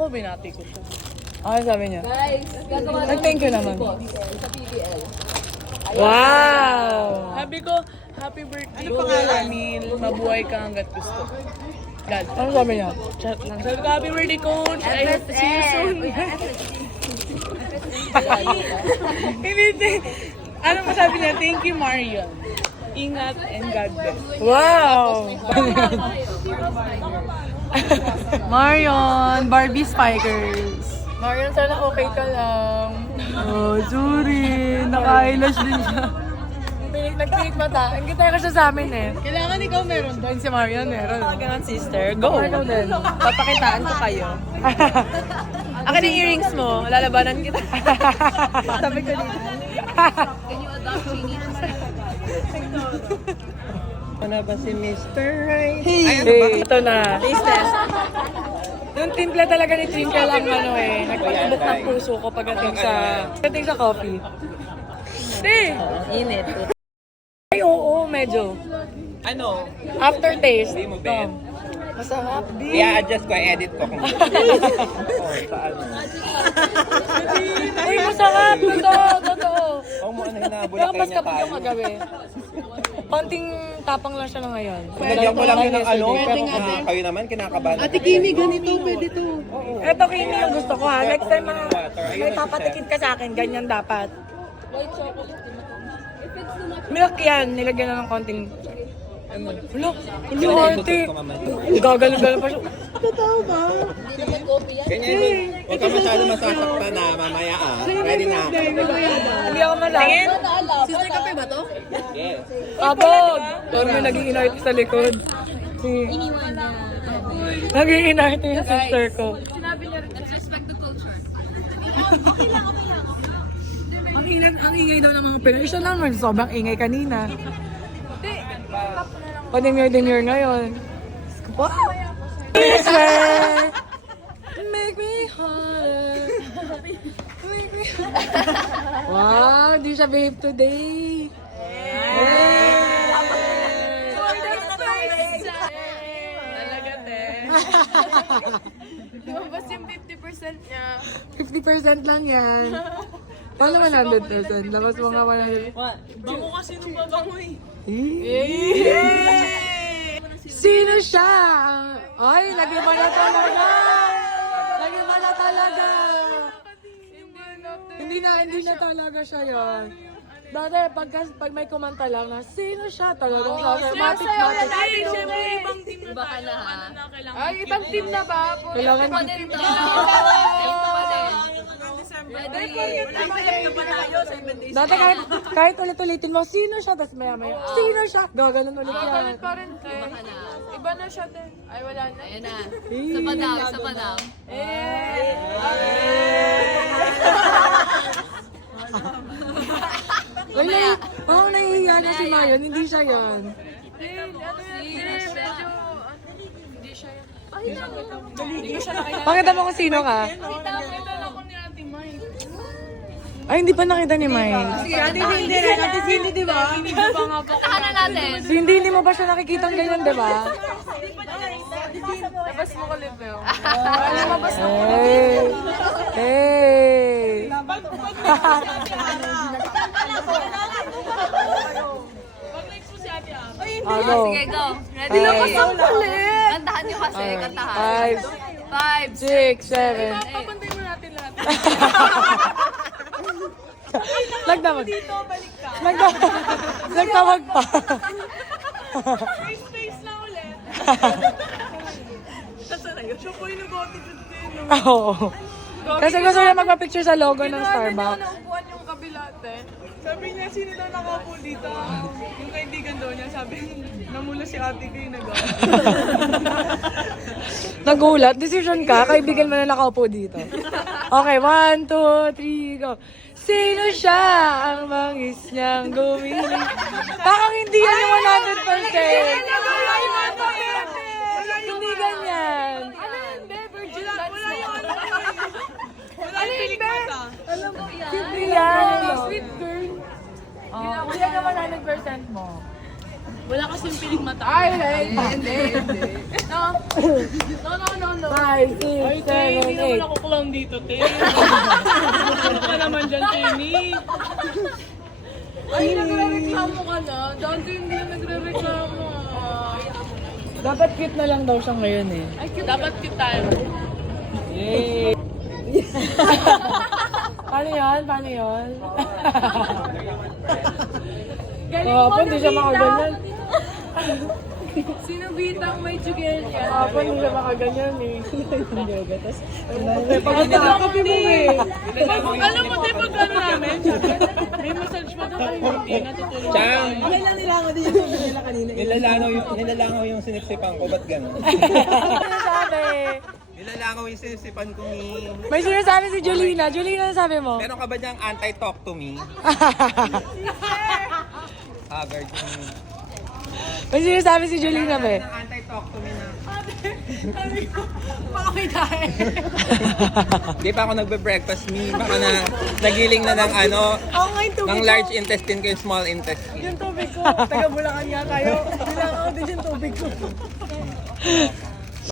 ako, binati ko siya. Ano sabi niya? Guys, gagawa Nag-thank you naman. sa PBL. Wow! Sabi ko, happy birthday ano pangalan? Camille, mabuhay ka hanggat gusto. God. Ano sabi niya? Chat lang. Sabi ko, happy birthday, coach. I hope to see you soon. Hindi. Ano masabi niya? Thank you, Marion. Ingat and God bless. Wow! Marion, Barbie Spikers. Marian, sana okay ka lang. Oh, sorry. Naka-eyelash din siya. Nagpilit mata. Ang kita ka siya sa amin eh. Kailangan ikaw meron doon. Si Marion meron. Ganun, sister. Go! Ikaw din. Papakitaan ko kayo. Akin yung earrings mo. Lalabanan kita. Sabi ko dito. Can you adopt Chini? Ano ba si Mr. Right? Hey, ito na. Taste test. Yung timpla talaga ni Twinkle ang ano eh. Nagpatubok ng puso ko pagdating sa coffee. Hey! Init. Ay, oo, medyo. Ano? Aftertaste. Hindi mo, Ben. Masarap. I-adjust ko, edit ko. Uy, masarap. Totoo. Huwag mo ano hinabula Pero kayo mas niya kapag tayo. yung kagabi. Konting tapang lang siya na ngayon. Bigyan ko lang yun ng ano. Yesterday, pero Kayo naman, kinakabahan. Ate Kimi, ganito, pwede to. eto Kimi yung gusto ko ha. Next time may papatikid ka sa akin, ganyan dapat. White chocolate. If it's too much, Milk yan, nilagyan na ng konting... Look, Ito ate. ko mamaya. Gagalan pa siya. hindi naman coffee yan. Ganyan yun. Huwag ka masyado masasaktan na mamaya ah. Ready na ako. Hindi ako malaki. Sister kape ba to? Yes. Abog! Pero may naging inarte sa likod. Iniwan niya. Naging inarte yung sister ko. Let's respect the culture. Ang ingay daw ng mga Pinoy. Siya lang naman, sobrang ingay kanina. Padinyor ngayon. Wow! Make me holler. Make me holler. Wow, di siya behave today. Talaga, te. Lumabas yung 50% niya. 50% lang yan. Paano 100%? Labas mo nga 100%. Bango kasi nung babango eh. Sino siya? Ay, nag-iba na talaga! Nag-iba na talaga! Hindi na talaga siya yun. Dati, pag may kumanta lang na, sino siya? Talagang matik. Ay, syempre, ibang team na Baka tayo. na, ha? Ano na, kailangan. Ay, ibang team na ba? Kailangan Ito pa din to. Ito pa din. Ready? Dati kahit ulit-ulitin mo, sino siya? Tapos maya-maya, sino siya? Gaganon ulit yan. Pa rin, te. Baka na. Iba na siya, te. Ay, wala na. Ayan na. Sapa daw, sapa daw. Wala, nahihiya na si Mayon, hindi siya yun. Hindi siya yan. Hindi ko siya nakita. Pakita mo kung sino ka. Kita lang ko ni Ate Mai. Ay, hindi pa nakita ni Mine. Hindi, di ba? Hindi pa nga po. Kantahan na natin. So, hindi mo ba siya nakikita ganyan, di ba? Labas mo ko, Liveo. Hey! Hey! Pag-next mo si Ate Ate. Ano? Sige, go. Ready? Kantahan niyo kasi, kantahan. 5, 5, 6, 7. Papantay mo natin lahat. Nagdamag. Nagtawag pa. Face na ulit. Siya po yung nag-attitude din. Oo. Kasi gusto niya magpa-picture sa logo ng Starbucks. Naupuan yung kabila, te. Sabi niya, sino daw nakaupo dito? Yung kaibigan daw niya, sabi, namula si ate ko yung Nagulat. Decision ka. Kaibigan mo na nakaupo dito. Okay, 1, 2, 3, go. Sino siya ang bangis niyang gumiling? Parang hindi yan yung 100%. Hindi ganyan. Wala yung piling mata. Hindi yan. Sweet girl. Hindi yan yung 100% mo. Wala kasing piling mata. Ay, hindi. No. No. 5, 6, 7, 8. ako clown dito, te. Ano ka naman dyan, Tini? Ay, nagre-reklamo ka na. Dati hindi na nagre-reklamo. Dapat cute na lang daw siya ngayon eh. Ay, dapat kita. Yay! Paano yun? Paano yun? Kahapon, di siya makaganyan. Sinubitang may jugelya. Kahapon, di siya makaganyan eh. Pagkakapi mo eh. Alam mo, di pag ano namin, may massage pa na kayo, hindi natutulog. Chang! Ano Nilalangaw yung sinisipan ko, ba't gano'n? sabi? Nilalangaw yung sinisipan ko ni... May sinasabi si Jolina. Jolina, ano sabi mo? Meron ka ba diyang anti-talk to me? Haggard yun. May sinasabi si Jolina, be. Anti-talk to me na. Bakit tayo? Di pa ako nagbe-breakfast me. Baka na nagiling na ng ano, ng large intestine ko yung small intestine. Yung tubig ko. Taga Bulacan nga tayo. Bilang ako din yung tubig ko.